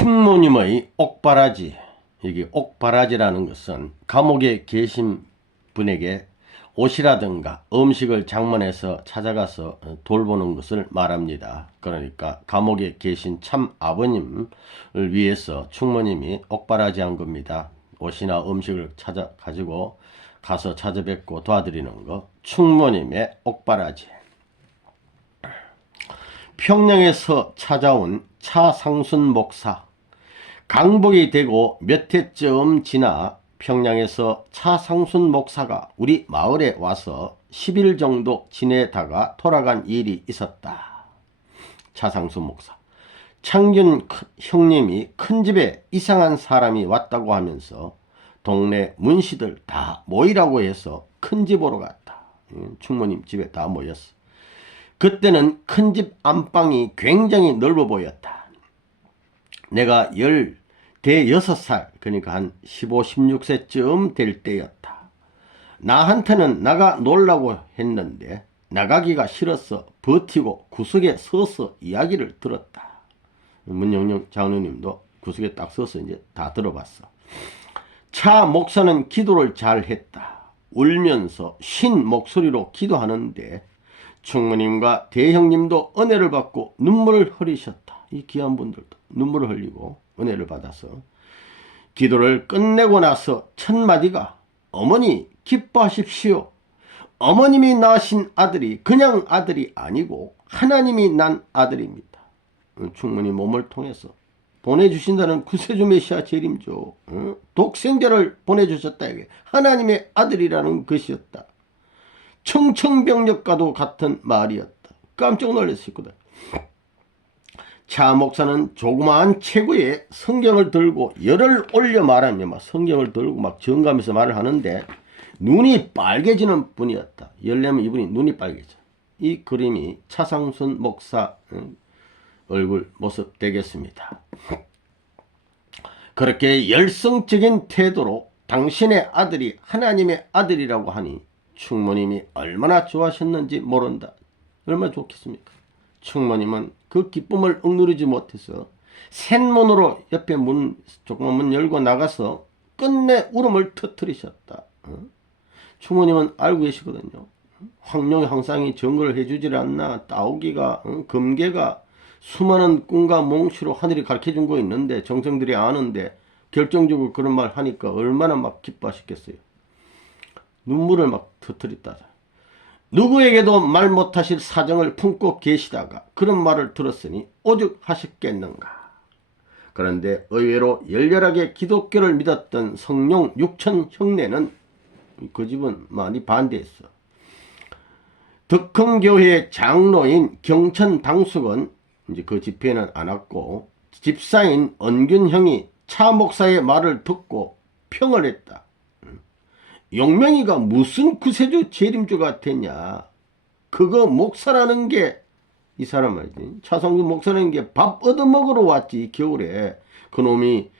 충모님의 옥바라지, 여기 옥바라지라는 것은 감옥에 계신 분에게 옷이라든가 음식을 장만해서 찾아가서 돌보는 것을 말합니다. 그러니까 감옥에 계신 참 아버님을 위해서 충모님이 옥바라지 한 겁니다. 옷이나 음식을 가지고 가서 찾아뵙고 도와드리는 거, 충모님의 옥바라지. 평양에서 찾아온 차상순 목사. 강복이 되고 몇 해쯤 지나 평양에서 차상순 목사가 우리 마을에 와서 10일 정도 지내다가 돌아간 일이 있었다. 차상순 목사. 창균 형님이 큰 집에 이상한 사람이 왔다고 하면서 동네 문씨들 다 모이라고 해서 큰 집으로 갔다. 충모님 집에 다 모였어. 그때는 큰 집 안방이 굉장히 넓어 보였다. 내가 16살, 그러니까 한 15, 16세쯤 될 때였다. 나한테는 나가 놀라고 했는데 나가기가 싫어서 버티고 구석에 서서 이야기를 들었다. 문영영 장로님도 구석에 딱 서서 이제 다 들어봤어. 차 목사는 기도를 잘 했다. 울면서 쉰 목소리로 기도하는데 충모님과 대형님도 은혜를 받고 눈물을 흘리셨다. 이 귀한 분들도 눈물을 흘리고 은혜를 받아서 기도를 끝내고 나서 첫 마디가 어머니 기뻐하십시오. 어머님이 낳으신 아들이 그냥 아들이 아니고 하나님이 난 아들입니다. 충모님 몸을 통해서 보내주신다는 구세주 메시아 재림조 독생자를 보내주셨다. 이게 하나님의 아들이라는 것이었다. 청천벽력과도 같은 말이었다. 깜짝 놀랐을 거다. 차 목사는 조그마한 체구에 성경을 들고 열을 올려 말하며 막 성경을 들고 막 정감해서 말을 하는데 눈이 빨개지는 분이었다. 열려면 이분이 눈이 빨개져. 이 그림이 차상순 목사 얼굴 모습 되겠습니다. 그렇게 열성적인 태도로 당신의 아들이 하나님의 아들이라고 하니 충모님이 얼마나 좋아하셨는지 모른다. 얼마나 좋겠습니까? 충모님은 그 기쁨을 억누르지 못해서 셋문으로 옆에 조그만 문 열고 나가서 끝내 울음을 터뜨리셨다. 충모님은 알고 계시거든요. 황룡 항상이 정거를 해주질 않나. 따오기가 금계가 수많은 꿈과 몽시로 하늘이 가르쳐준 거 있는데 정성들이 아는데 결정적으로 그런 말 하니까 얼마나 막 기뻐하셨겠어요. 눈물을 막 터뜨렸다. 누구에게도 말 못하실 사정을 품고 계시다가 그런 말을 들었으니 오죽하셨겠는가. 그런데 의외로 열렬하게 기독교를 믿었던 성룡 육천 형네는 그 집은 많이 반대했어. 덕흥교회 장로인 경천 당숙은 이제 그 집회는 안 왔고 집사인 은균 형이 차 목사의 말을 듣고 평을 했다. 용명이가 무슨 구세주 재림주가 됐냐. 그거 목사라는 게 이 사람 말이지. 차상준 목사라는 게 밥 얻어먹으러 왔지. 겨울에 그놈이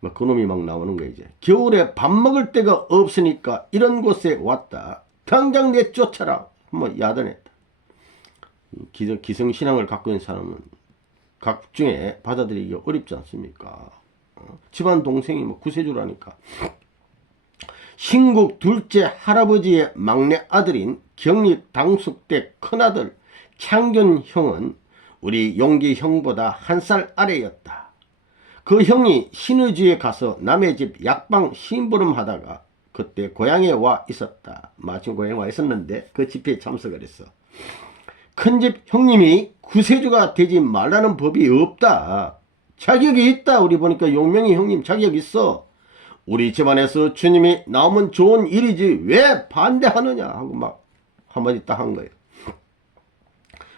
막 나오는 거야. 이제 겨울에 밥 먹을 데가 없으니까 이런 곳에 왔다. 당장 내쫓아라. 한번 야단했다. 기성신앙을 갖고 있는 사람은 각중에 받아들이기 어렵지 않습니까? 집안 동생이 뭐 구세주라니까. 신국 둘째 할아버지의 막내 아들인 경립 당숙대 큰아들 창균 형은 우리 용기 형보다 한 살 아래였다. 그 형이 신의주에 가서 남의 집 약방 심부름 하다가 그때 고향에 와 있었다. 마침 고향에 와 있었는데 그 집회에 참석을 했어. 큰집 형님이 구세주가 되지 말라는 법이 없다. 자격이 있다. 우리 보니까 용명이 형님 자격 있어. 우리 집안에서 주님이 나오면 좋은 일이지 왜 반대하느냐 하고 막 한마디 딱 한 거예요.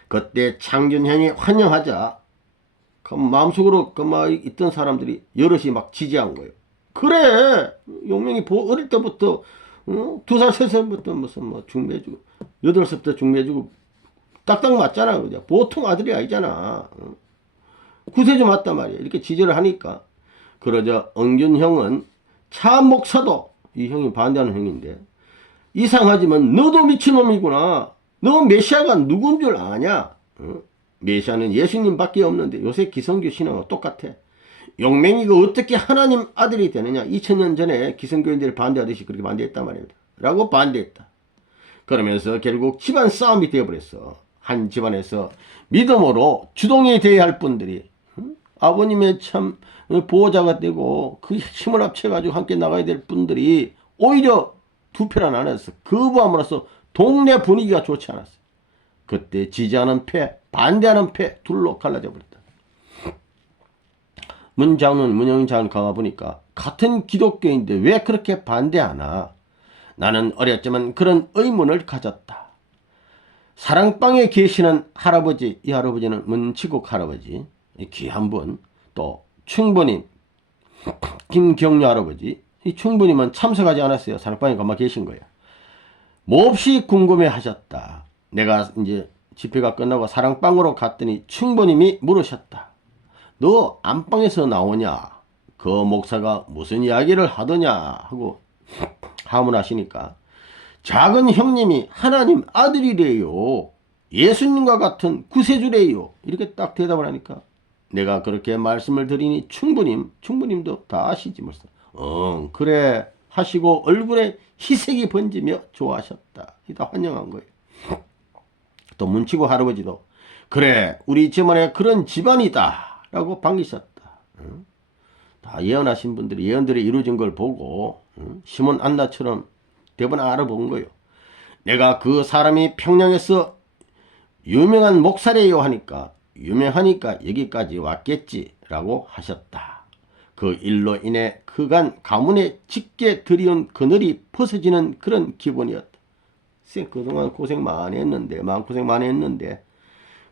그때 창균 형이 환영하자 그 마음속으로 그 막 있던 사람들이 여럿이 막 지지한 거예요. 그래 용명이 어릴 때부터 2살 3살부터 무슨 뭐 중매주고 8살부터 중매주고 딱딱 맞잖아. 그죠? 보통 아들이 아니잖아. 구세주 맞단 말이야. 이렇게 지지를 하니까 그러자 은균 형은 차 목사도 이 형이 반대하는 형인데 이상하지만 너도 미친놈이구나. 너 메시아가 누군 줄 아냐? 메시아는 예수님밖에 없는데 요새 기성교 신앙과 똑같아. 용맹이가 어떻게 하나님 아들이 되느냐. 2000년 전에 기성교인들이 반대하듯이 그렇게 반대했단 말입니다. 라고 반대했다. 그러면서 결국 집안 싸움이 되어버렸어. 한 집안에서 믿음으로 주동이 되어야 할 분들이 아버님의 참 보호자가 되고 그 힘을 합쳐가지고 함께 나가야 될 분들이 오히려 두 표나 나눠서 거부함으로써 동네 분위기가 좋지 않았어요. 그때 지지하는 패, 반대하는 패 둘로 갈라져 버렸다. 문장은 문영인 장을 가보니까 같은 기독교인데 왜 그렇게 반대하나? 나는 어렸지만 그런 의문을 가졌다. 사랑방에 계시는 할아버지, 이 할아버지는 문치국 할아버지, 귀한 분, 또 충부님, 김경료 할아버지, 이 충부님은 참석하지 않았어요. 사랑방에 가만 계신 거예요. 몹시 궁금해 하셨다. 내가 이제 집회가 끝나고 사랑방으로 갔더니 충부님이 물으셨다. 너 안방에서 나오냐? 그 목사가 무슨 이야기를 하더냐? 하고 하문하시니까 작은 형님이 하나님 아들이래요. 예수님과 같은 구세주래요. 이렇게 딱 대답을 하니까 내가 그렇게 말씀을 드리니 충부님도 다 아시지 벌써. 그래 하시고 얼굴에 희색이 번지며 좋아하셨다. 다 환영한 거예요. 또 문치고 할아버지도 그래 우리 집안에 그런 집안이다 라고 반기셨다. 다 예언하신 분들이 예언들이 이루어진 걸 보고 시몬 안나처럼 대번 알아본 거예요. 내가 그 사람이 평양에서 유명한 목사래요 하니까 유명하니까 여기까지 왔겠지 라고 하셨다. 그 일로 인해 그간 가문에 짙게 들이온 그늘이 벗어지는 그런 기분이었다. 그동안 고생 많이 했는데 마음고생 많이 했는데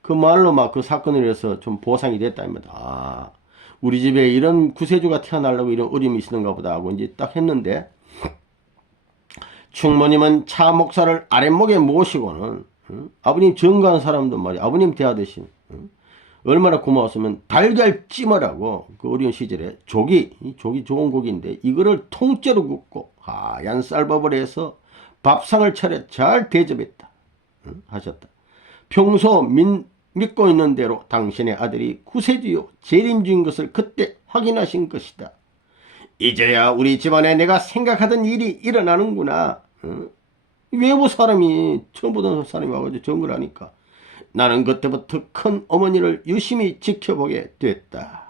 그 말로 막 그 사건을 위해서 좀 보상이 됐답니다. 아, 우리 집에 이런 구세주가 태어나려고 이런 어려움이 있었는가 보다 하고 이제 딱 했는데 충모님은 차 목사를 아랫목에 모시고는 아버님 정가한 사람도 말이야 아버님 대하듯이 얼마나 고마웠으면 달걀 찜으라고 그 어려운 시절에 조기 좋은 고기인데 이거를 통째로 굽고 하얀 쌀밥을 해서 밥상을 차려 잘 대접했다 하셨다. 평소 믿고 있는 대로 당신의 아들이 구세주요 재림주인 것을 그때 확인하신 것이다. 이제야 우리 집안에 내가 생각하던 일이 일어나는구나. 외부 사람이 처음 보던 사람이 와가지고 정글 하니까 나는 그때부터 큰 어머니를 유심히 지켜보게 됐다.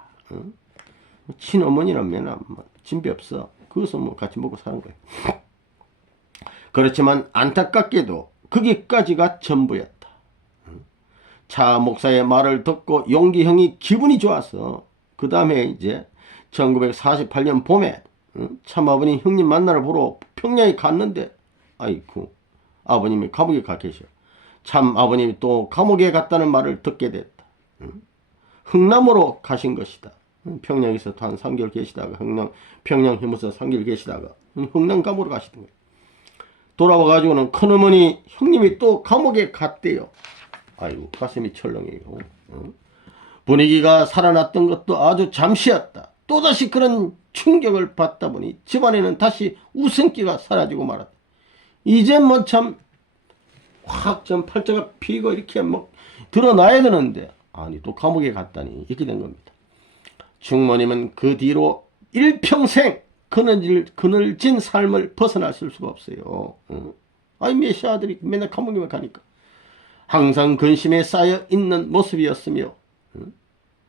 친어머니는 맨날 진배 없어. 그것은 뭐 같이 먹고 사는 거야. 그렇지만 안타깝게도 거기까지가 전부였다. 차 목사의 말을 듣고 용기 형이 기분이 좋아서 그 다음에 이제 1948년 봄에 참아버님 형님 만나러 보러 평양에 갔는데 아이고 아버님이 감옥에 가 계셔. 참 아버님이 또 감옥에 갔다는 말을 듣게 됐다. 흥남으로 가신 것이다. 평양에서 한 3개월 계시다가 평양 힘에서 3개월 계시다가 흥남 감옥으로 가시던 거예요. 돌아와가지고는 큰어머니 형님이 또 감옥에 갔대요. 아이고 가슴이 철렁해요. 분위기가 살아났던 것도 아주 잠시였다. 또다시 그런 충격을 받다 보니 집안에는 다시 웃음기가 사라지고 말았다. 이제 뭐 참 확 좀 팔자가 피고 이렇게 막 드러나야 되는데 아니 또 감옥에 갔다니 이렇게 된 겁니다. 충모님은 그 뒤로 일평생 그늘진 삶을 벗어나실 수가 없어요. 아니 메시아들이 맨날 감옥에만 가니까 항상 근심에 쌓여 있는 모습이었으며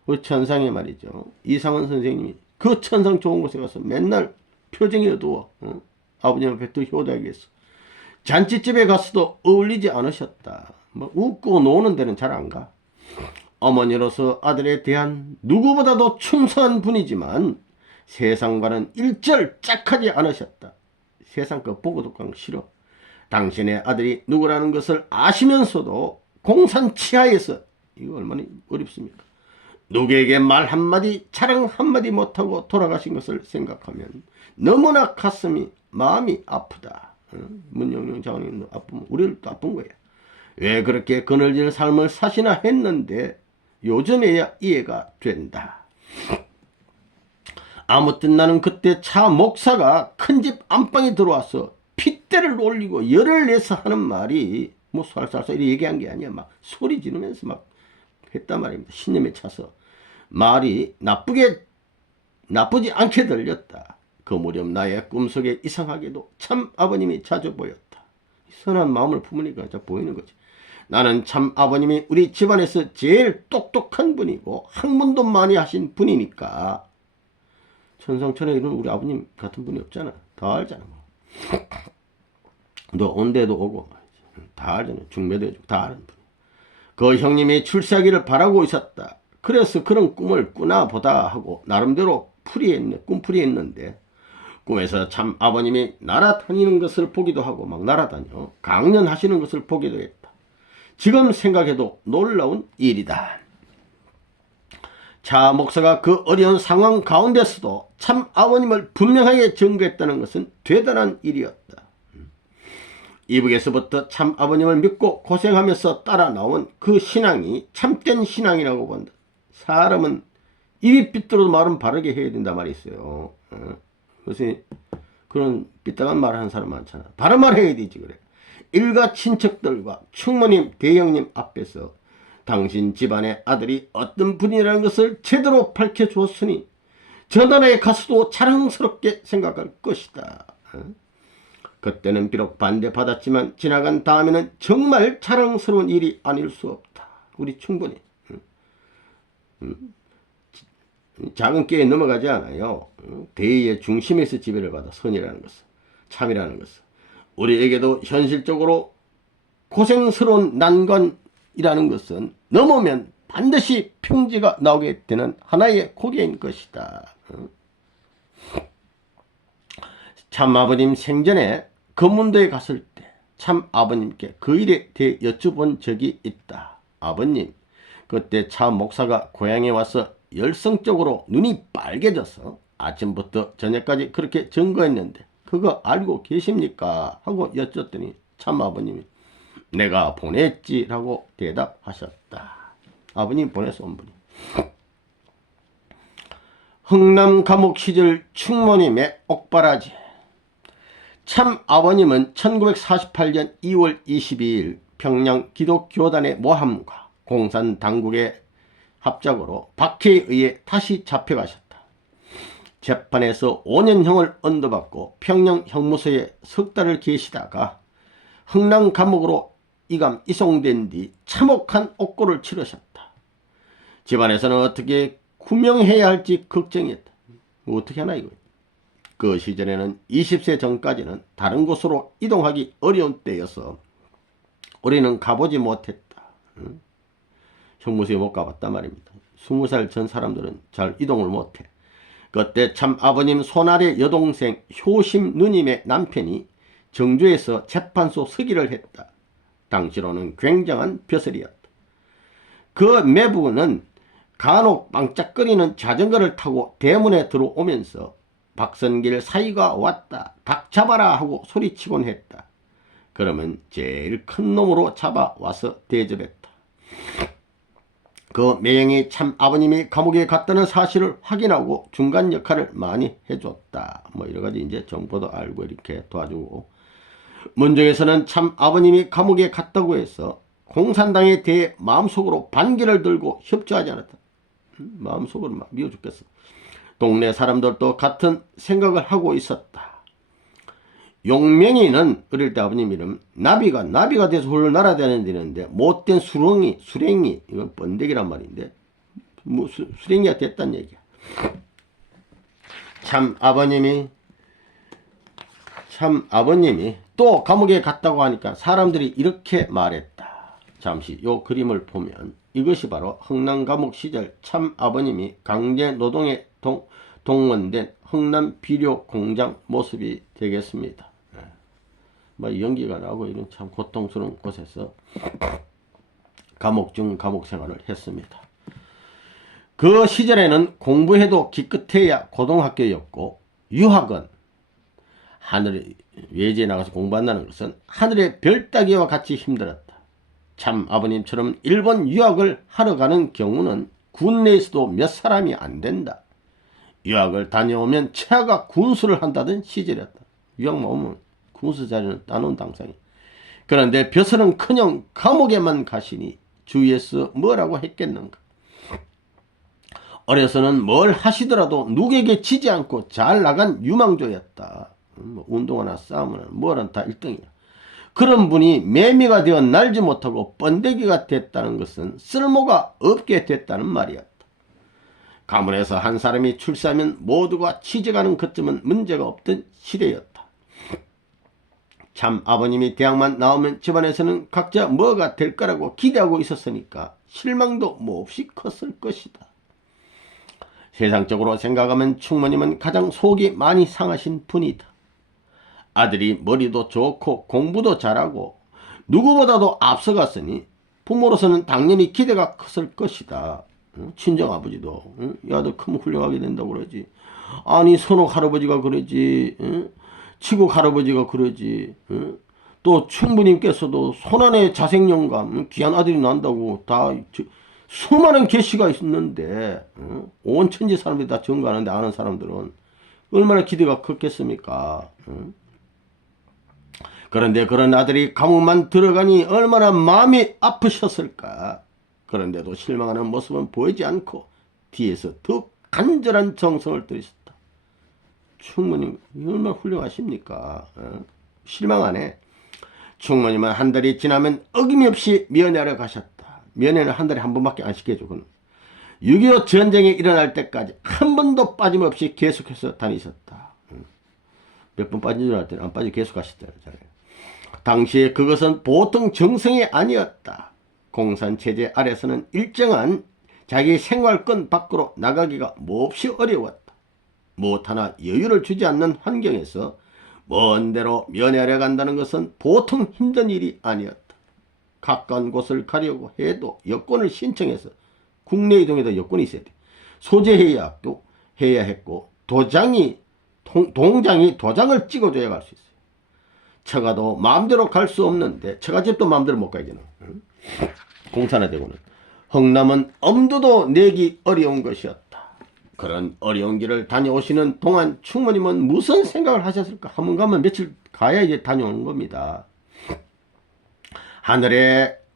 그 천상에 말이죠. 이상원 선생님이 그 천상 좋은 곳에 가서 맨날 표정이 어두워. 아버님 앞에 또 효도하겠어. 잔치집에 가서도 어울리지 않으셨다. 뭐 웃고 노는 데는 잘 안 가. 어머니로서 아들에 대한 누구보다도 충성한 분이지만 세상과는 일절 짝하지 않으셨다. 세상 거 보고도 그냥 싫어. 당신의 아들이 누구라는 것을 아시면서도 공산 치하에서 이거 얼마나 어렵습니까? 누구에게 말 한마디 자랑 한마디 못하고 돌아가신 것을 생각하면 너무나 가슴이 마음이 아프다. 문영영 장관님도 아프면 우리를 또 아픈 거야. 왜 그렇게 그늘진 삶을 사시나 했는데 요즘에야 이해가 된다. 아무튼 나는 그때 차 목사가 큰 집 안방에 들어와서 핏대를 올리고 열을 내서 하는 말이 뭐 살살살 얘기한 게 아니야. 막 소리 지르면서 막 했단 말입니다. 신념에 차서 말이 나쁘게 나쁘지 않게 들렸다. 그 무렵 나의 꿈속에 이상하게도 참 아버님이 자주 보였다. 선한 마음을 품으니까 보이는 거지. 나는 참 아버님이 우리 집안에서 제일 똑똑한 분이고 학문도 많이 하신 분이니까. 천상천에 이런 우리 아버님 같은 분이 없잖아. 다 알잖아. 너 온데도 오고 다 알잖아. 중매도 해주고 다 아는 분. 그 형님이 출세하기를 바라고 있었다. 그래서 그런 꿈을 꾸나 보다 하고 나름대로 꿈풀이에 있는데 꿈에서 참 아버님이 날아다니는 것을 보기도 하고 막 날아다녀 강연하시는 것을 보기도 했다. 지금 생각해도 놀라운 일이다. 차 목사가 그 어려운 상황 가운데서도 참 아버님을 분명하게 증거했다는 것은 대단한 일이었다. 이북에서부터 참 아버님을 믿고 고생하면서 따라 나온 그 신앙이 참된 신앙이라고 본다. 사람은 입이 삐뚤어도 말은 바르게 해야 된다 말이 있어요. 그래서 그런 삐딱한 말 하는 사람 많잖아. 바른 말 해야 되지 그래. 일가 친척들과 충모님, 대형님 앞에서 당신 집안의 아들이 어떤 분이라는 것을 제대로 밝혀주었으니 저 나라에 가서도 자랑스럽게 생각할 것이다. 그때는 비록 반대받았지만 지나간 다음에는 정말 자랑스러운 일이 아닐 수 없다. 우리 충분히 작은 끼에 넘어가지 않아요. 대의의 중심에서 지배를 받아 선이라는 것은 참이라는 것은 우리에게도 현실적으로 고생스러운 난관이라는 것은 넘으면 반드시 평지가 나오게 되는 하나의 고개인 것이다. 참 아버님 생전에 검문도에 갔을 때 참 아버님께 그 일에 대해 여쭤본 적이 있다. 아버님, 그때 참 목사가 고향에 와서 열성적으로 눈이 빨개져서 아침부터 저녁까지 그렇게 증거했는데 그거 알고 계십니까? 하고 여쭸더니 참 아버님이 내가 보냈지라고 대답하셨다. 아버님 보내서 온 분이. 흥남 감옥 시절 충모님의 옥바라지. 참 아버님은 1948년 2월 22일 평양 기독교단의 모함과 공산 당국의 합작으로 박해에 의해 다시 잡혀가셨다. 재판에서 5년형을 언도받고 평양 형무소에 석 달을 계시다가 흥남 감옥으로 이송된 뒤 참혹한 옥고를 치르셨다. 집안에서는 어떻게 구명해야 할지 걱정했다. 어떻게 하나 이거. 그 시절에는 20세 전까지는 다른 곳으로 이동하기 어려운 때여서 우리는 가보지 못했다. 형무소에 못 가봤단 말입니다. 20살 전 사람들은 잘 이동을 못해. 그때 참 아버님 손아래 여동생 효심 누님의 남편이 정주에서 재판소 서기를 했다. 당시로는 굉장한 벼슬이었다. 그 매부는 간혹 반짝거리는 자전거를 타고 대문에 들어오면서 박선길 사이가 왔다. 닭 잡아라 하고 소리치곤 했다. 그러면 제일 큰 놈으로 잡아와서 대접했다. 그 매형이 참 아버님이 감옥에 갔다는 사실을 확인하고 중간 역할을 많이 해줬다. 뭐 여러가지 이제 정보도 알고 이렇게 도와주고. 문정에서는 참 아버님이 감옥에 갔다고 해서 공산당에 대해 마음속으로 반기를 들고 협조하지 않았다. 마음속으로 막 미워 죽겠어. 동네 사람들도 같은 생각을 하고 있었다. 용명이는 어릴 때 아버님 이름 나비가 돼서 홀로 날아다니는데 못된 수랭이 이건 번데기란 말인데 뭐 수랭이가 됐단 얘기야. 참 아버님이 또 감옥에 갔다고 하니까 사람들이 이렇게 말했다. 잠시 요 그림을 보면 이것이 바로 흥남 감옥 시절 참 아버님이 강제 노동에 동원된 흥남 비료 공장 모습이 되겠습니다. 뭐 연기가 나고 이런 참 고통스러운 곳에서 감옥 중 감옥 생활을 했습니다. 그 시절에는 공부해도 기껏해야 고등학교였고 유학은 하늘에 외지에 나가서 공부한다는 것은 하늘의 별 따기와 같이 힘들었다. 참 아버님처럼 일본 유학을 하러 가는 경우는 군내에서도 몇 사람이 안 된다. 유학을 다녀오면 최하가 군수를 한다던 시절이었다. 유학만 오면 군수 자리는 따놓은 당상이. 그런데 벼슬은커녕 감옥에만 가시니 주위에서 뭐라고 했겠는가. 어려서는 뭘 하시더라도 누구에게 지지 않고 잘 나간 유망조였다. 뭐 운동하나 싸움이나 뭐란 다 1등이야. 그런 분이 매미가 되어 날지 못하고 번데기가 됐다는 것은 쓸모가 없게 됐다는 말이었다. 가문에서 한 사람이 출세하면 모두가 취직하는 것쯤은 문제가 없던 시대였다. 참 아버님이 대학만 나오면 집안에서는 각자 뭐가 될 거라고 기대하고 있었으니까 실망도 몹시 컸을 것이다. 세상적으로 생각하면 충모님은 가장 속이 많이 상하신 분이다. 아들이 머리도 좋고 공부도 잘하고 누구보다도 앞서갔으니 부모로서는 당연히 기대가 컸을 것이다. 친정아버지도 야, 너 크면 훌륭하게 된다고 그러지. 아니 선옥 할아버지가 그러지. 치국 할아버지가 그러지. 또 충부님께서도 손안에 자생영감 귀한 아들이 난다고 다 수많은 계시가 있는데 온 천지 사람들이 다 전가하는데 아는 사람들은 얼마나 기대가 컸겠습니까? 그런데 그런 아들이 가문만 들어가니 얼마나 마음이 아프셨을까. 그런데도 실망하는 모습은 보이지 않고 뒤에서 더 간절한 정성을 들이셨다. 충모님 얼마나 훌륭하십니까? 실망 안 해. 충모님은 한 달이 지나면 어김없이 면회하러 가셨다. 면회는 한 달에 한 번밖에 안 시켜줘. 6.25 전쟁이 일어날 때까지 한 번도 빠짐없이 계속해서 다니셨다. 몇 번 빠진 줄 알았더니 안 빠지고 계속 가시더라. 당시에 그것은 보통 정성이 아니었다. 공산체제 아래서는 일정한 자기 생활권 밖으로 나가기가 몹시 어려웠다. 무엇 하나 여유를 주지 않는 환경에서 먼 데로 면회하러 간다는 것은 보통 힘든 일이 아니었다. 가까운 곳을 가려고 해도 여권을 신청해서 국내 이동에도 여권이 있어야 돼. 소재해약도 해야 했고 동장이 도장을 찍어줘야 갈 수 있어요. 처가도 마음대로 갈 수 없는데 처가집도 마음대로 못 가잖아. 공산화되고는 흥남은 엄두도 내기 어려운 것이었다. 그런 어려운 길을 다녀오시는 동안 충모님은 무슨 생각을 하셨을까? 한번 가면 며칠 가야 이제 다녀오는 겁니다.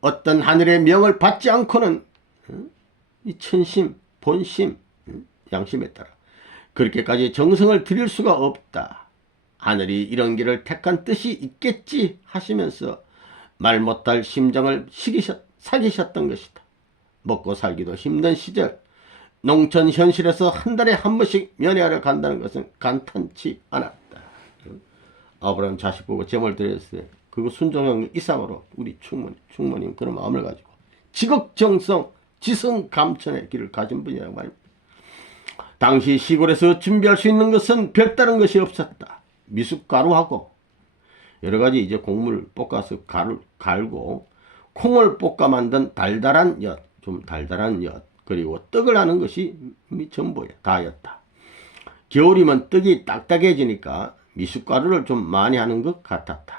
어떤 하늘의 명을 받지 않고는 이 천심, 본심, 양심에 따라 그렇게까지 정성을 들일 수가 없다. 하늘이 이런 길을 택한 뜻이 있겠지 하시면서 말 못할 심정을 사귀셨던 것이다. 먹고 살기도 힘든 시절 농촌 현실에서 한 달에 한 번씩 면회하러 간다는 것은 간탄치 않았다. 아브라함 자식 보고 제물 드렸어요. 그거 순종형 이상으로 우리 충모님 그런 마음을 가지고 지극정성 지성감천의 길을 가진 분이라고 말입니다. 당시 시골에서 준비할 수 있는 것은 별다른 것이 없었다. 미숫가루하고 여러가지 이제 곡물 볶아서 갈고 콩을 볶아 만든 달달한 엿, 좀 달달한 엿, 그리고 떡을 하는 것이 전부야, 다였다. 겨울이면 떡이 딱딱해지니까 미숫가루를 좀 많이 하는 것 같았다.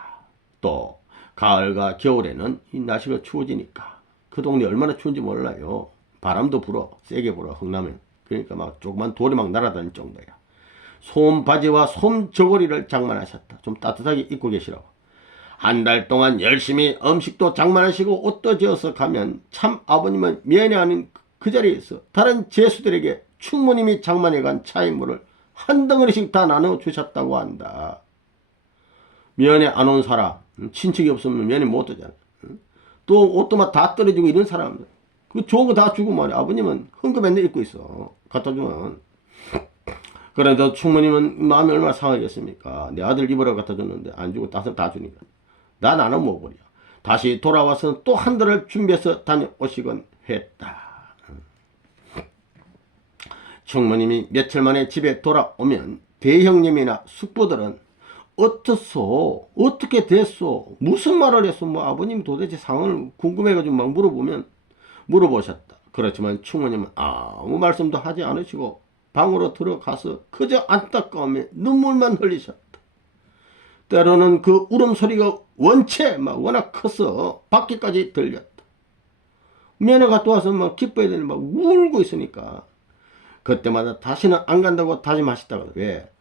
또 가을과 겨울에는 이 날씨가 추워지니까 그 동네 얼마나 추운지 몰라요. 바람도 불어, 세게 불어, 흥나면. 그러니까 막 조그만 돌이 막 날아다닐 정도야. 솜바지와 솜저고리를 장만하셨다. 좀 따뜻하게 입고 계시라고. 한 달 동안 열심히 음식도 장만하시고 옷도 지어서 가면 참 아버님은 면회하는 그 자리에서 다른 제수들에게 충모님이 장만해간 차인물을 한 덩어리씩 다 나눠주셨다고 한다. 면회 안 온 사람, 친척이 없으면 면회 못 오잖아. 또 옷도 막 다 떨어지고 이런 사람들. 그 좋은 거 다 주고 말이야. 아버님은 헝겊 맨날 입고 있어. 갖다 주면. 그래도 충모님은 마음이 얼마나 상하겠습니까? 내 아들 입으라고 갖다 줬는데 안 주고 다 주니까. 나 나는 먹어버려. 다시 돌아와서 또 한 달을 준비해서 다녀오시곤 했다. 충모님이 며칠 만에 집에 돌아오면 대형님이나 숙부들은 어떻소? 어떻게 됐소? 무슨 말을 했소? 뭐 아버님 도대체 상황을 궁금해가지고 막 물어보셨다. 그렇지만 충모님은 아무 말씀도 하지 않으시고 방으로 들어가서 그저 안타까움에 눈물만 흘리셨다. 때로는 그 울음소리가 원체 막 워낙 커서 밖에까지 들렸다. 면회 갔다 와서 막 기뻐야 되는 막 울고 있으니까 그때마다 다시는 안 간다고 다짐하셨다고. 왜?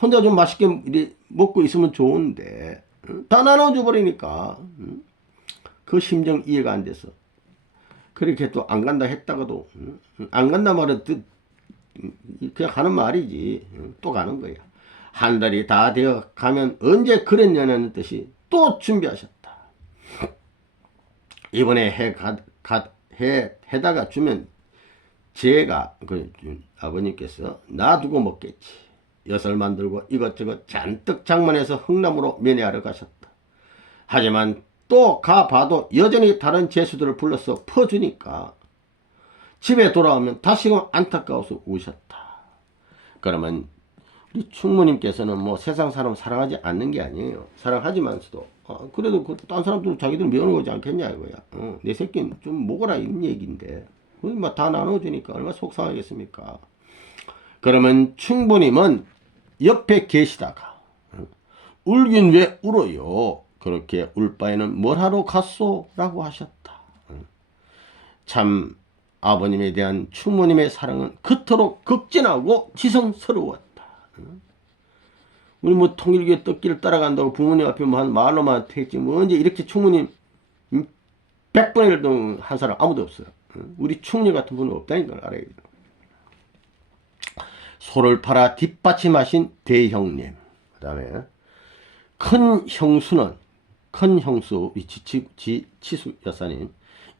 혼자 좀 맛있게 먹고 있으면 좋은데 다 나눠줘 버리니까 그 심정 이해가 안 돼서 그렇게 또 안 간다 했다가도 안 간다 말은 그냥 하는 말이지. 또 가는 거야. 한 달이 다 되어 가면 언제 그랬냐는 듯이 또 준비하셨다. 이번에 해다가 주면 제가 아버님께서 놔두고 먹겠지. 엿을 만들고 이것저것 잔뜩 장만해서 흥남으로 면회하러 가셨다. 하지만 또 가봐도 여전히 다른 제수들을 불러서 퍼주니까 집에 돌아오면 다시금 안타까워서 우셨다. 그러면 우리 충무님께서는 뭐 세상 사람 사랑하지 않는 게 아니에요. 사랑하지만서도 그래도 딴 사람도 자기들 미워하는 거지 않겠냐 이거야. 내 새끼는 좀 먹어라 이런 얘기인데 뭐 다 나눠주니까 얼마나 속상하겠습니까. 그러면 충무님은 옆에 계시다가 울긴 왜 울어요. 그렇게 울 바에는 뭘 하러 갔소? 라고 하셨다. 참 아버님에 대한 충무님의 사랑은 그토록 극진하고 지성스러웠다. 우리 뭐 통일교의 떡길을 따라간다고 부모님 앞에 뭐 한 말로만 했지 뭐 언제 이렇게 충무님 100번의 1도 한 사람 아무도 없어요. 우리 충리 같은 분은 없다는 걸 알아야 돼요. 소를 팔아 뒷받침하신 대형님, 그 다음에 큰 형수 치수 여사님,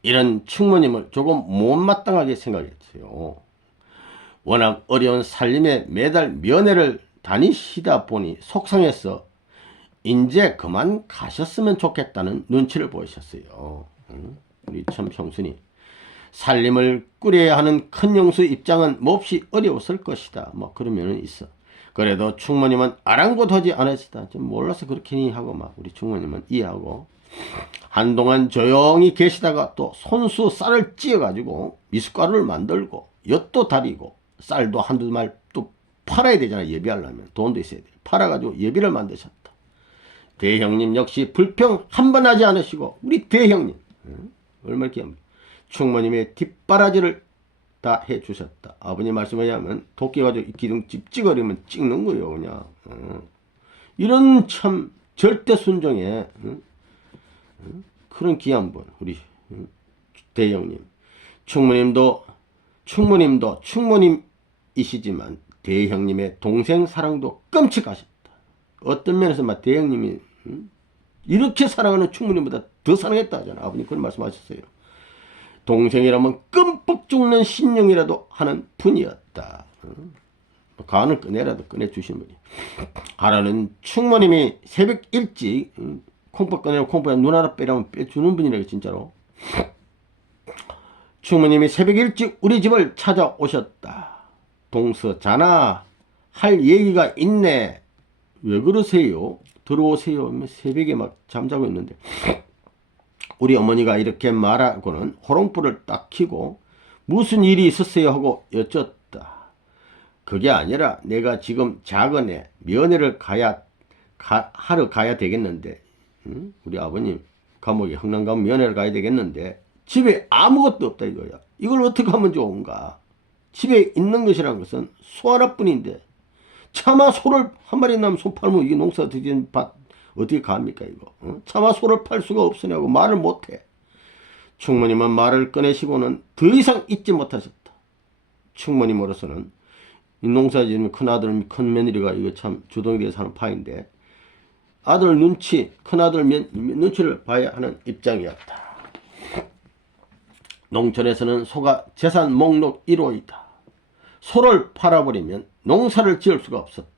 이런 충무님을 조금 못마땅하게 생각했어요. 워낙 어려운 살림에 매달 면회를 다니시다 보니 속상해서 이제 그만 가셨으면 좋겠다는 눈치를 보이셨어요. 우리 참 형수님, 살림을 꾸려야 하는 큰 형수 입장은 몹시 어려웠을 것이다. 뭐 그런 면은 있어. 그래도 충무님은 아랑곳하지 않으시다. 좀 몰라서 그렇게 하고 막 우리 충무님은 이해하고 한동안 조용히 계시다가 또 손수 쌀을 찌어가지고 미숫가루를 만들고 엿도 다리고 쌀도 한두 말 또 팔아야 되잖아. 예비하려면 돈도 있어야 돼. 팔아가지고 예비를 만드셨다. 대형님 역시 불평 한 번 하지 않으시고 우리 대형님 얼마나 귀합니까. 충무님의 뒷바라지를 다 해주셨다. 아버님 말씀하자면 도끼 가지고 기둥집 찍어리면 찍는 거예요. 그냥 이런 참 절대 순종의 그런 귀한 분 우리 대형님. 충무님도 충무님이시지만 대형님의 동생 사랑도 끔찍하셨다. 어떤 면에서 막 대형님이 이렇게 사랑하는 충무님보다 더 사랑했다 하잖아. 아버님 그런 말씀하셨어요. 동생이라면 끔뻑 죽는 신령이라도 하는 분이었다. 간을 꺼내라도 꺼내주신 분이. 하나는 충무님이 새벽 일찍 콩팥 꺼내고 콩팥에 눈 하나 빼라면 빼주는 분이라고 진짜로. 충무님이 새벽 일찍 우리 집을 찾아오셨다. 동서 자나 할 얘기가 있네. 왜 그러세요? 들어오세요. 새벽에 막 잠자고 있는데 우리 어머니가 이렇게 말하고는 호롱불을 딱 켜고 무슨 일이 있었어요 하고 여쭙다. 그게 아니라 내가 지금 작은애 면회를 하러 가야 되겠는데 우리 아버님 감옥에 흥남 가면 면회를 가야 되겠는데 집에 아무것도 없다 이거야. 이걸 어떻게 하면 좋은가. 집에 있는 것이란 것은 소 하나뿐인데 차마 소를 한 마리 나면 소 팔면 이게 농사 드는 밭 어떻게 갑니까 이거. 차마 소를 팔 수가 없으냐고 말을 못해. 충무님은 말을 꺼내시고는 더 이상 잊지 못하셨다. 충무님으로서는 이 농사 지으면 큰아들 큰며느리가 이거 참 주동이에 사는 파인데 아들 눈치 큰아들 눈치를 봐야 하는 입장이었다. 농촌에서는 소가 재산 목록 1호이다. 소를 팔아버리면 농사를 지을 수가 없었다.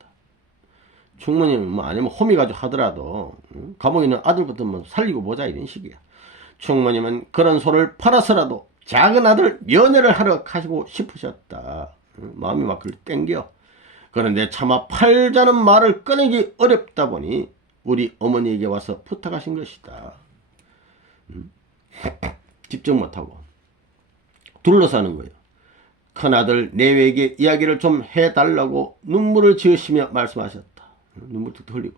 충무님은 뭐 아니면 호미 가지고 하더라도 감옥에 있는 아들부터 뭐 살리고 보자 이런 식이야. 충무님은 그런 소를 팔아서라도 작은 아들 면회를 하러 가시고 싶으셨다. 마음이 막 그걸 땡겨. 그런데 차마 팔자는 말을 꺼내기 어렵다 보니 우리 어머니에게 와서 부탁하신 것이다. 집중 못하고 둘러싸는 거예요. 큰아들 내외에게 이야기를 좀 해달라고 눈물을 지으시며 말씀하셨다. 눈물도 흘리고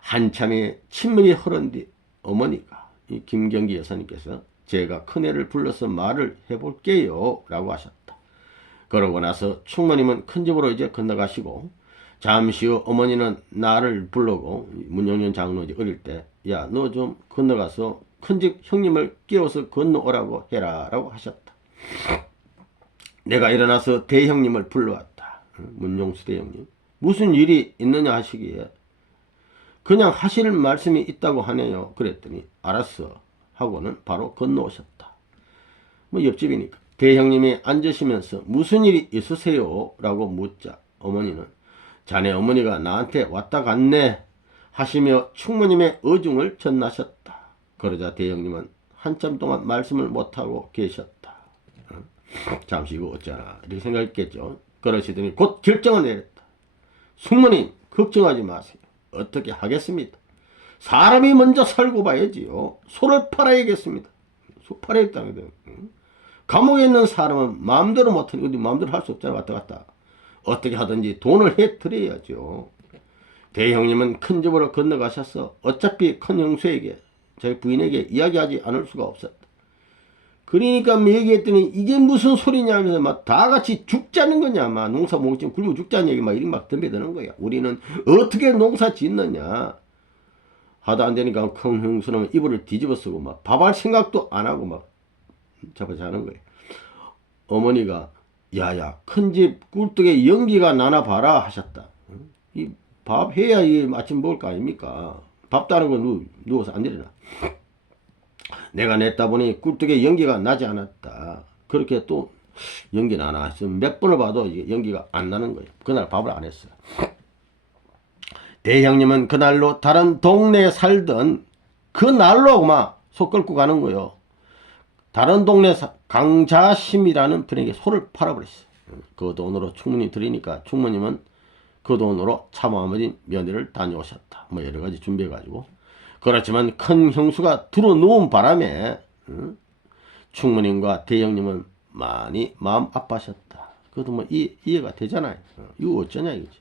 한참의 침묵이 흐른 뒤 어머니가 이 김경기 여사님께서 제가 큰애를 불러서 말을 해볼게요 라고 하셨다. 그러고 나서 충무님은 큰 집으로 이제 건너가시고 잠시 후 어머니는 나를 부르고 문영년 장로지 어릴 때 야 너 좀 건너가서 큰집 형님을 깨워서 건너오라고 해라 라고 하셨다. 내가 일어나서 대형님을 불러왔다. 문용수 대형님. 무슨 일이 있느냐 하시기에 그냥 하실 말씀이 있다고 하네요. 그랬더니 알았어 하고는 바로 건너오셨다. 뭐 옆집이니까. 대형님이 앉으시면서 무슨 일이 있으세요? 라고 묻자 어머니는 자네 어머니가 나한테 왔다 갔네 하시며 충무님의 어중을 전하셨다. 그러자 대형님은 한참 동안 말씀을 못하고 계셨다. 잠시 이거 어쩌나 이렇게 생각했겠죠. 그러시더니 곧 결정을 내렸다. 숙모님 걱정하지 마세요. 어떻게 하겠습니다. 사람이 먼저 살고 봐야지요. 소를 팔아야겠습니다. 소 팔아야겠다는 거예요. 감옥에 있는 사람은 마음대로 못하니 어디 마음대로 할 수 없잖아. 왔다 갔다. 어떻게 하든지 돈을 해드려야죠. 대형님은 큰 집으로 건너가셔서 어차피 큰 형수에게 자기 부인에게 이야기하지 않을 수가 없었다. 그러니까 뭐 얘기했더니 이게 무슨 소리냐 하면서 막 다 같이 죽자는 거냐. 막 농사 못 지면 굶고 죽자는 얘기 막 이런 막 덤벼드는 거야. 우리는 어떻게 농사 짓느냐. 하다 안 되니까 큰 형수는 이불을 뒤집어 쓰고 막 밥할 생각도 안 하고 막 잡아 자는 거예요. 어머니가 야야 큰 집 꿀떡에 연기가 나나 봐라 하셨다. 이 밥 해야 이 아침 먹을 거 아닙니까? 밥도 안 하고 누워서 안 일어나. 내가 냈다 보니 꿀떡에 연기가 나지 않았다. 그렇게 또 연기 나나 몇 번을 봐도 이게 연기가 안 나는 거예요. 그날 밥을 안 했어요. 대형님은 그날로 다른 동네에 살던 그 날로 막 속 끌고 가는 거예요. 다른 동네 강자심이라는 분에게 소를 팔아버렸어요. 그 돈으로 충분히 드리니까 충무님은 그 돈으로 참아버린 며느리를 다녀오셨다. 뭐 여러가지 준비해가지고. 그렇지만 큰 형수가 들어놓은 바람에 충무님과 대형님은 많이 마음 아파하셨다. 그것도 뭐 이해가 되잖아요. 이거 어쩌냐 이거지.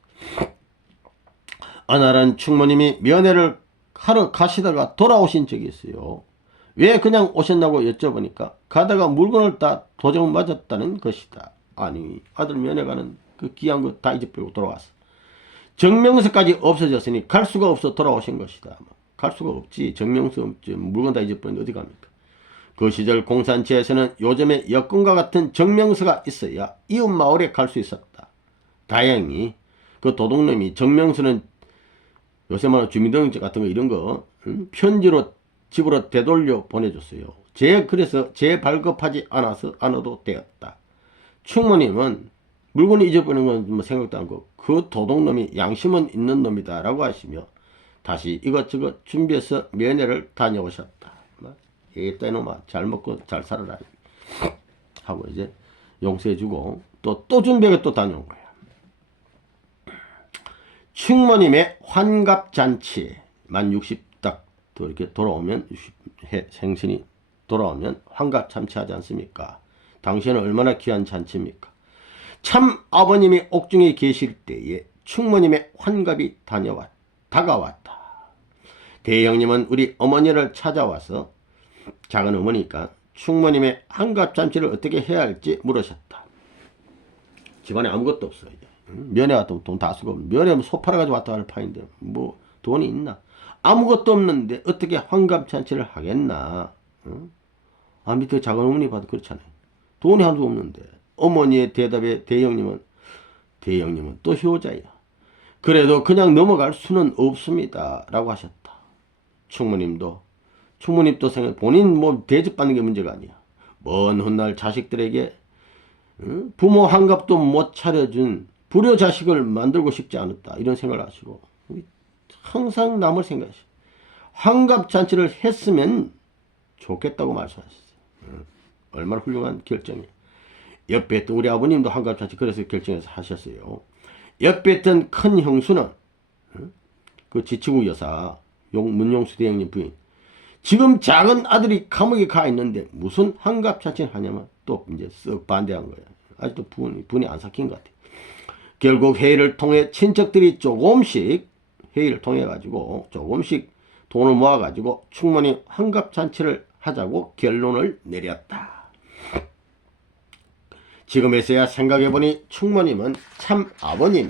어느 날은 충무님이 면회를 하러 가시다가 돌아오신 적이 있어요. 왜 그냥 오셨냐고 여쭤보니까 가다가 물건을 다 도둑 맞았다는 것이다. 아니 아들 면회 가는 그 귀한 거 다 잊어버리고 돌아왔어. 정명서까지 없어졌으니 갈 수가 없어 돌아오신 것이다. 갈 수가 없지. 정명서 없지. 물건 다 잊어버리는데 어디 갑니까? 그 시절 공산지에서는 요즘의 여권과 같은 정명서가 있어야 이웃 마을에 갈 수 있었다. 다행히 그 도둑놈이 정명서는 요새 말하는 주민등록증 같은 거 이런 거 편지로 집으로 되돌려 보내줬어요. 그래서 재발급하지 않아도 되었다. 충무님은 물건을 잊어버리는 건 뭐 생각도 안 하고 그 도둑놈이 양심은 있는 놈이다 라고 하시며 다시 이것저것 준비해서 면회를 다녀오셨다. 얘기했다 이놈아 잘 먹고 잘 살아라 하고 이제 용서해주고 또 준비하게 또 다녀온 거야. 충무님의 환갑잔치 만 60 딱 이렇게 돌아오면 60해 생신이 돌아오면 환갑잔치 하지 않습니까? 당신은 얼마나 귀한 잔치입니까? 참 아버님이 옥중에 계실 때에 충무님의 환갑이 다가왔다. 대형님은 우리 어머니를 찾아와서 작은 어머니니까 충무님의 환갑잔치를 어떻게 해야 할지 물으셨다. 집안에 아무것도 없어. 면회 왔다고 돈 다 쓰고 면회 소 팔아가지고 왔다 갈 판인데 뭐 돈이 있나? 아무것도 없는데 어떻게 환갑잔치를 하겠나? 밑에 작은 어머니 봐도 그렇잖아요. 돈이 한두 없는데 어머니의 대답에 대형님은 또 효자야. 그래도 그냥 넘어갈 수는 없습니다 라고 하셨다. 충무님도 생각 본인 뭐 대접받는 게 문제가 아니야. 먼 훗날 자식들에게 부모 환갑도 못 차려준 불효 자식을 만들고 싶지 않았다 이런 생각을 하시고 항상 남을 생각하시고 환갑잔치를 했으면 좋겠다고 말씀하셨어요. 얼마나 훌륭한 결정이에요. 옆에 있던 우리 아버님도 환갑잔치 그래서 결정해서 하셨어요. 옆에 있던 큰 형수는 그 지치구 여사 문용수 대형님 부인 지금 작은 아들이 감옥에 가 있는데 무슨 환갑잔치를 하냐면 또 이제 썩 반대한 거예요. 아직도 분이 안 삭힌 것 같아요. 결국 회의를 통해 친척들이 조금씩 회의를 통해 가지고 조금씩 돈을 모아 가지고 충무님 환갑잔치를 하자고 결론을 내렸다. 지금에서야 생각해보니 충무님은 참 아버님이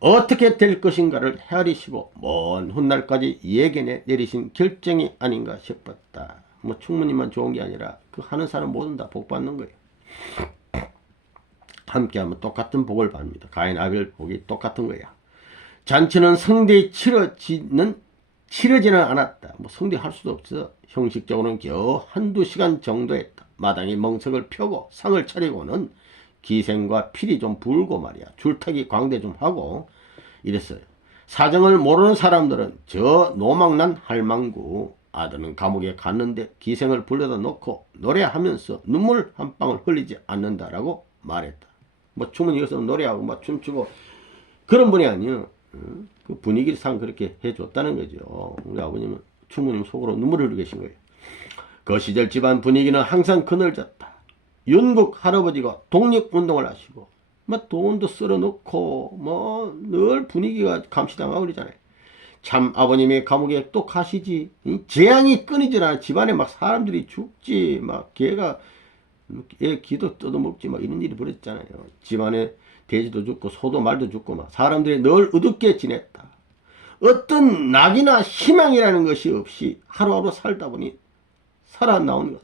어떻게 될 것인가를 헤아리시고 먼 훗날까지 예견해 내리신 결정이 아닌가 싶었다. 뭐 충무님만 좋은 게 아니라 그 하는 사람 모두 다 복 받는 거예요. 함께하면 똑같은 복을 받습니다. 가인 아벨 복이 똑같은 거야. 잔치는 성대에 치러지는 않았다. 뭐 성대할 수도 없어. 형식적으로는 겨우 한두 시간 정도 했다. 마당에 멍석을 펴고 상을 차리고는 기생과 필이 좀 불고 말이야. 줄타기 광대 좀 하고 이랬어요. 사정을 모르는 사람들은 저 노망난 할망구 아들은 감옥에 갔는데 기생을 불러다 놓고 노래하면서 눈물 한 방울 흘리지 않는다라고 말했다. 뭐 춤은 여기서 노래하고 막 춤추고 그런 분이 아니요. 그 분위기상 그렇게 해줬다는 거죠. 우리 아버님은 충무님 속으로 눈물을 흘리고 계신 거예요. 그 시절 집안 분위기는 항상 그늘졌다. 윤국 할아버지가 독립운동을 하시고 뭐 돈도 쓸어놓고 뭐 늘 분위기가 감시당하고 그러잖아요. 참 아버님이 감옥에 또 가시지. 재앙이 끊이질 않아. 집안에 막 사람들이 죽지. 막 개가 애 기도 뜯어먹지. 막 이런 일이 벌어졌잖아요. 집안에 돼지도 죽고 소도 말도 죽고 막 사람들이 늘 어둡게 지냈다. 어떤 낙이나 희망이라는 것이 없이 하루하루 살다 보니 살아나온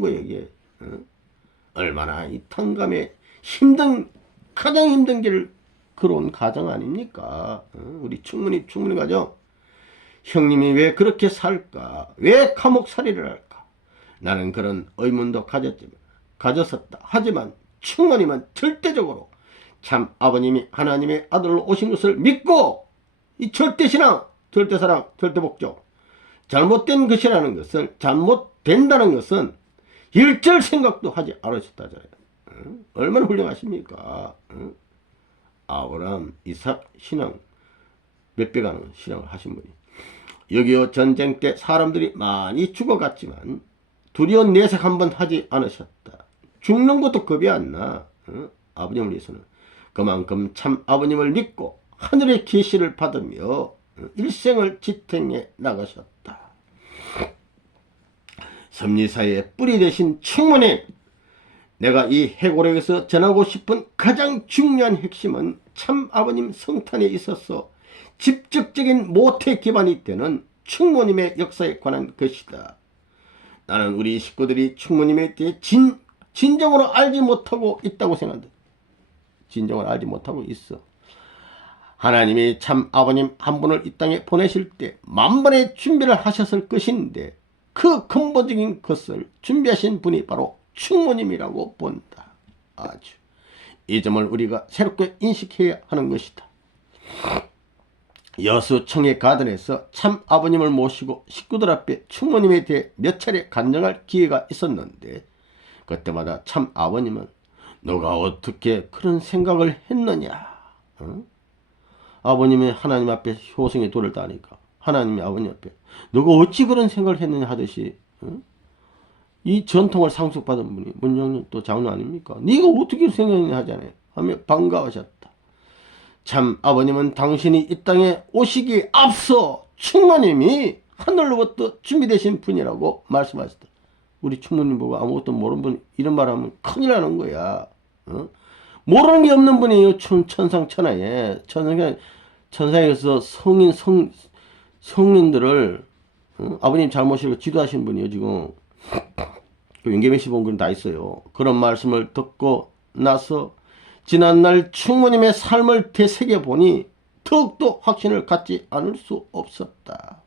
거예요. 이게 얼마나 이 탕감에 가장 힘든 길을 걸어온 가정 아닙니까? 우리 충분히 가정. 형님이 왜 그렇게 살까? 왜 감옥살이를 할까? 나는 그런 의문도 가졌었다. 하지만 충모님은 절대적으로 참 아버님이 하나님의 아들로 오신 것을 믿고 이 절대신앙, 절대사랑, 절대복종 잘못된 것이라는 것을 잘못된다는 것은 일절 생각도 하지 않으셨다잖아요. 얼마나 훌륭하십니까? 아브라함, 이삭 신앙 몇 배가는 신앙을 하신 분이 여기요 전쟁 때 사람들이 많이 죽어갔지만 두려워 내색 한번 하지 않으셨다. 죽는 것도 겁이 안 나. 아버님을 위해서는 그만큼 참 아버님을 믿고 하늘의 계시를 받으며 일생을 지탱해 나가셨다. 섭리사의 뿌리 되신 충모님, 내가 이 해골에게서 전하고 싶은 가장 중요한 핵심은 참 아버님 성탄에 있어서 직접적인 모태 기반이 되는 충모님의 역사에 관한 것이다. 나는 우리 식구들이 충모님에 대해 진정으로 알지 못하고 있다고 생각한다. 진정을 알지 못하고 있어. 하나님이 참 아버님 한 분을 이 땅에 보내실 때 만번의 준비를 하셨을 것인데 그 근본적인 것을 준비하신 분이 바로 충모님이라고 본다. 아주 이 점을 우리가 새롭게 인식해야 하는 것이다. 여수 청해 가든에서 참 아버님을 모시고 식구들 앞에 충모님에 대해 몇 차례 간증할 기회가 있었는데 그때마다 참 아버님은 너가 어떻게 그런 생각을 했느냐. 아버님이 하나님 앞에 효성의 돌을 따니까 하나님이 아버님 앞에 너가 어찌 그런 생각을 했느냐 하듯이 이 전통을 상속받은 분이 문정년 또 장로 아닙니까? 네가 어떻게 생각했냐 하잖아요. 하며 반가워하셨다. 참 아버님은 당신이 이 땅에 오시기에 앞서 충모님이 하늘로부터 준비되신 분이라고 말씀하셨다. 우리 충모님 보고 아무것도 모르는 분 이런 말 하면 큰일 나는 거야. 모르는 게 없는 분이에요. 천상천하에 천상에서 성인들을 아버님 잘 모시고 지도하시는 분이에요. 지금 윤계명씨 본 건 다 있어요. 그런 말씀을 듣고 나서 지난날 충모님의 삶을 되새겨보니 더욱더 확신을 갖지 않을 수 없었다.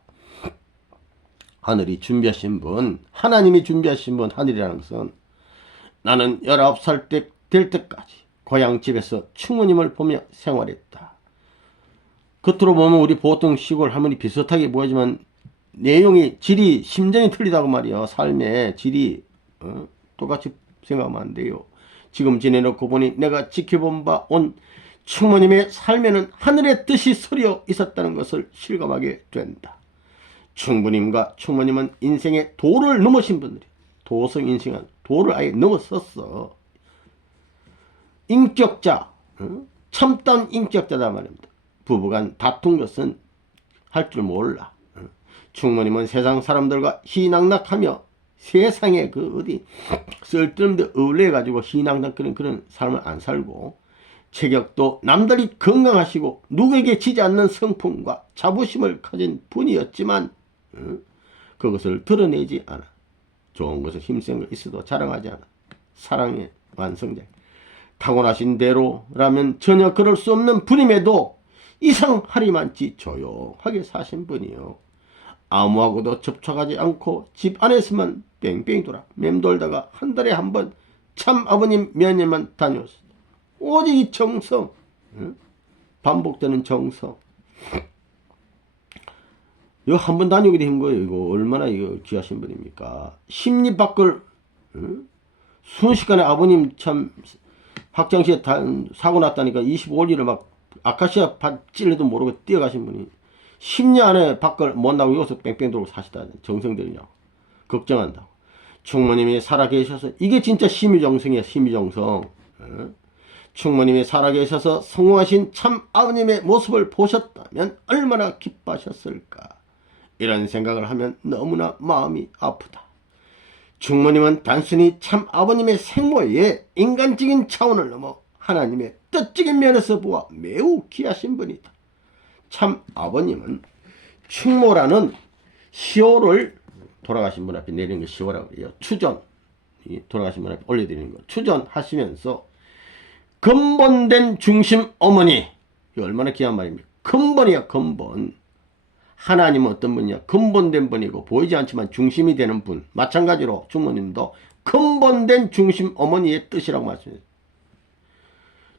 하늘이 준비하신 분, 하나님이 준비하신 분 하늘이라는 것은 나는 19살 때 될 때까지 고향집에서 충모님을 보며 생활했다. 겉으로 보면 우리 보통 시골 할머니 비슷하게 보이지만 내용이 질이 심정이 틀리다고 말이야. 삶의 질이 똑같이 생각하면 안 돼요. 지금 지내놓고 보니 내가 지켜본 바 온 충모님의 삶에는 하늘의 뜻이 서려 있었다는 것을 실감하게 된다. 충부님과 충모님은 인생의 도를 넘으신 분들이 도성 인생은 도를 아예 넘어섰어. 인격자, 참다운 인격자다 말입니다. 부부간 다툰 것은 할 줄 몰라. 충모님은 세상 사람들과 희낙낙하며 세상에 그 어디 쓸데없는 데 어울려가지고 희낙낙거리는 그런 삶을 안 살고 체격도 남들이 건강하시고 누구에게 지지 않는 성품과 자부심을 가진 분이었지만 그것을 드러내지 않아. 좋은 것을 힘센 거 있어도 자랑하지 않아. 사랑의 완성자. 타고나신 대로라면 전혀 그럴 수 없는 분임에도 이상하리만치 조용하게 사신 분이요. 아무하고도 접촉하지 않고 집 안에서만 뺑뺑이 돌아 맴돌다가 한 달에 한 번 참 아버님 면회만 다녔어. 오직 이 정성, 반복되는 정성. 이거 한 번 다니게 된 거예요. 이거 얼마나 이거 귀하신 분입니까? 심리 밖을 순식간에 아버님 참 학창시에 사고 났다니까 25일을 막 아카시아 밭 찔러도 모르고 뛰어가신 분이 10년 안에 밖을 못 나고 여기서 뺑뺑 돌고 사시다. 정성들이냐고 걱정한다고. 충모님이 살아계셔서 이게 진짜 심유정성이야. 심유정성. 충모님이 살아계셔서 성공하신 참 아버님의 모습을 보셨다면 얼마나 기뻐하셨을까. 이런 생각을 하면 너무나 마음이 아프다. 충모님은 단순히 참 아버님의 생모의 인간적인 차원을 넘어 하나님의 뜻적인 면에서 보아 매우 귀하신 분이다. 참 아버님은 충모라는 시호를 돌아가신 분 앞에 내리는 거 시호라고 해요. 추전, 돌아가신 분 앞에 올려드리는 거. 추전하시면서 근본된 중심 어머니, 이거 얼마나 귀한 말입니까? 근본이야, 근본. 하나님은 어떤 분이냐? 근본된 분이고 보이지 않지만 중심이 되는 분. 마찬가지로 충모님도 근본된 중심 어머니의 뜻이라고 말씀해요.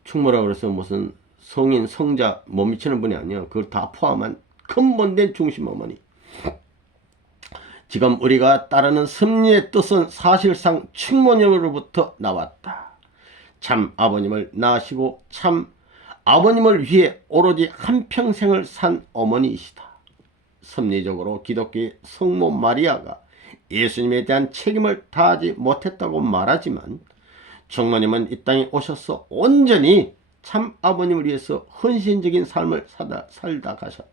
충모라고 해서 무슨 성인, 성자 못 미치는 분이 아니에요. 그걸 다 포함한 근본된 중심 어머니. 지금 우리가 따르는 섭리의 뜻은 사실상 충모님으로부터 나왔다. 참 아버님을 낳으시고 참 아버님을 위해 오로지 한평생을 산 어머니이시다. 섭리적으로 기독교의 성모 마리아가 예수님에 대한 책임을 다하지 못했다고 말하지만 충모님은 이 땅에 오셔서 온전히 참 아버님을 위해서 헌신적인 삶을 살다 가셨다.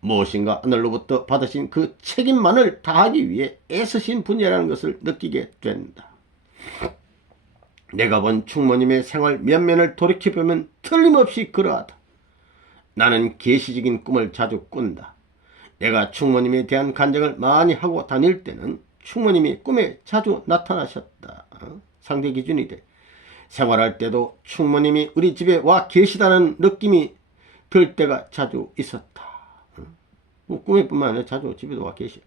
무엇인가 하늘로부터 받으신 그 책임만을 다하기 위해 애쓰신 분이라는 것을 느끼게 된다. 내가 본 충모님의 생활 면면을 돌이켜보면 틀림없이 그러하다. 나는 계시적인 꿈을 자주 꾼다. 내가 충모님에 대한 간증을 많이 하고 다닐 때는 충모님이 꿈에 자주 나타나셨다. 상대 기준이 돼. 생활할 때도 충모님이 우리 집에 와 계시다는 느낌이 들 때가 자주 있었다. 꿈에뿐만 아니라 자주 집에도 와 계시.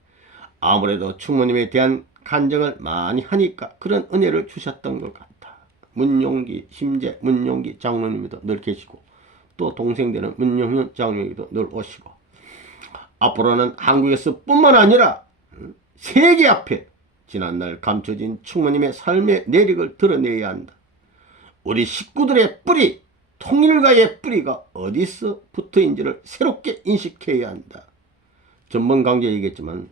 아무래도 충모님에 대한 간증을 많이 하니까 그런 은혜를 주셨던 것 같다. 문용기, 심재, 문용기 장로님도 늘 계시고 또 동생되는 문용현 장로님도 늘 오시고 앞으로는 한국에서 뿐만 아니라 세계 앞에 지난날 감춰진 충모님의 삶의 내력을 드러내야 한다. 우리 식구들의 뿌리, 통일가의 뿌리가 어디서 붙어있는지를 새롭게 인식해야 한다. 전번 강좌에 얘기했지만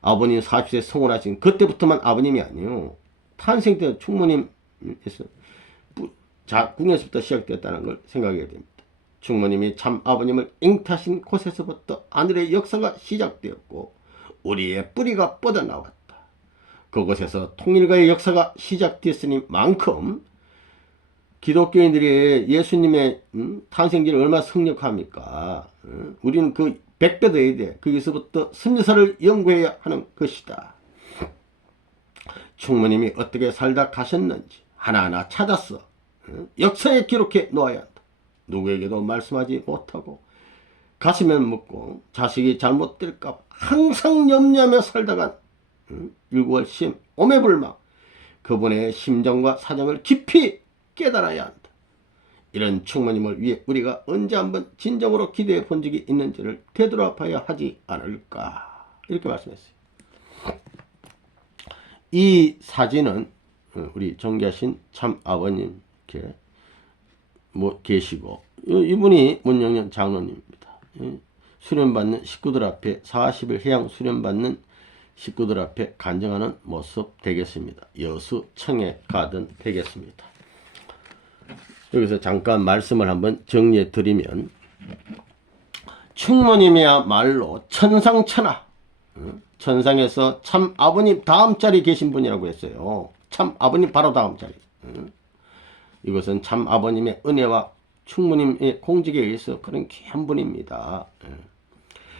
아버님 40세 성혼하신 그때부터만 아버님이 아니에요. 탄생 때 충모님에서 궁에서부터 시작되었다는 걸 생각해야 됩니다. 충모님이 참 아버님을 잉타신 곳에서부터 하늘의 역사가 시작되었고 우리의 뿌리가 뻗어나왔다. 그곳에서 통일가의 역사가 시작되었으니만큼 기독교인들이 예수님의 탄생기를 얼마나 성역합니까? 우리는 그 100배 더 해야 돼. 거기서부터 선지서를 연구해야 하는 것이다. 충모님이 어떻게 살다 가셨는지 하나하나 찾아서 역사에 기록해 놓아야 한다. 누구에게도 말씀하지 못하고 가슴에 묻고 자식이 잘못될까 항상 염려하며 살다간 일구월심 오매불망 그분의 심정과 사정을 깊이 깨달아야 한다. 이런 충모님을 위해 우리가 언제 한번 진정으로 기도해 본 적이 있는지를 되돌아봐야 하지 않을까 이렇게 말씀했어요. 이 사진은 우리 존귀하신 참 아버님 이렇게 계시고 이분이 문영년 장로님입니다. 수련받는 식구들 앞에 40일 해양 수련받는 식구들 앞에 간증하는 모습 되겠습니다. 여수 청에 가든 되겠습니다. 여기서 잠깐 말씀을 한번 정리해 드리면 충모님이야말로 천상천하 천상에서 참 아버님 다음 자리에 계신 분이라고 했어요. 참 아버님 바로 다음 자리. 이것은 참 아버님의 은혜와 충모님의 공직에 의해서 그런 귀한 분입니다.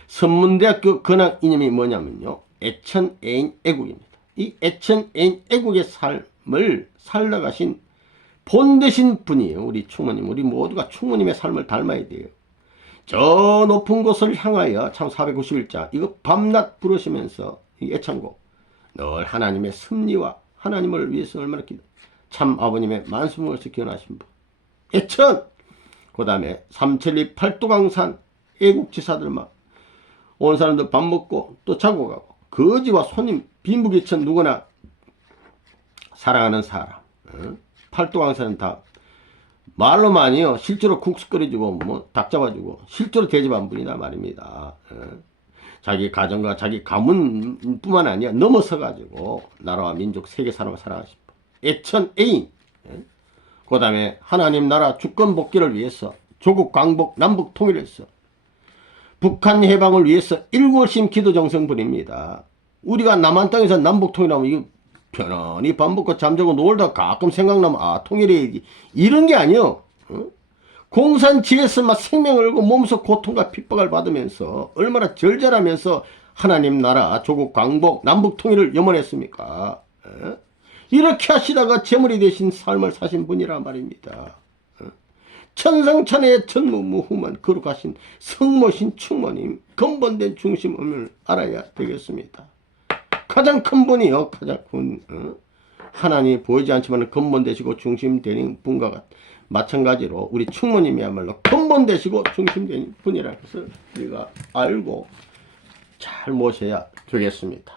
선문대학교 근학 이념이 뭐냐면요. 애천애인 애국입니다. 이 애천애인 애국의 삶을 살아가신 본되신 분이에요. 우리 충모님. 우리 모두가 충모님의 삶을 닮아야 돼요. 저 높은 곳을 향하여 참 491자 이거 밤낮 부르시면서 이 애창곡 늘 하나님의 섭리와 하나님을 위해서 얼마나 기도 참 아버님의 만수무에서 기원하신 분 애천 그 다음에 372 팔도강산 애국지사들만 온 사람들 밥 먹고 또 자고 가고 거지와 손님 빈부귀천 누구나 사랑하는 사람 팔도강산은 다 말로만이요 실제로 국수 끓여주고 뭐 닭 잡아주고 실제로 대접한 분이다 말입니다. 자기 가정과 자기 가문 뿐만 아니라 넘어서 가지고 나라와 민족 세계 사람을 사랑하신 분 애천 애인 그 다음에 하나님 나라 주권 복귀를 위해서 조국 광복 남북 통일을 위해서 북한 해방을 위해서 일구월심 기도 정성분입니다. 우리가 남한 땅에서 남북 통일하면 이거 편안히 밥 먹고 잠자고 놀다 가끔 생각나면 아 통일해야지 이런 게 아니요. 공산지에서 막 생명을 걸고 몸소 고통과 핍박을 받으면서 얼마나 절절하면서 하나님 나라 조국 광복 남북 통일을 염원했습니까? 이렇게 하시다가 재물이 되신 삶을 사신 분이란 말입니다. 천상천하의 전무후무한 거룩하신 성모신 충모님 근본된 중심음을 알아야 되겠습니다. 가장 큰 분이요. 가장 큰 하나님이 보이지 않지만 근본되시고 중심되는 분과 마찬가지로 우리 충모님이야말로 근본되시고 중심되는 분이라는 것을 우리가 알고 잘 모셔야 되겠습니다.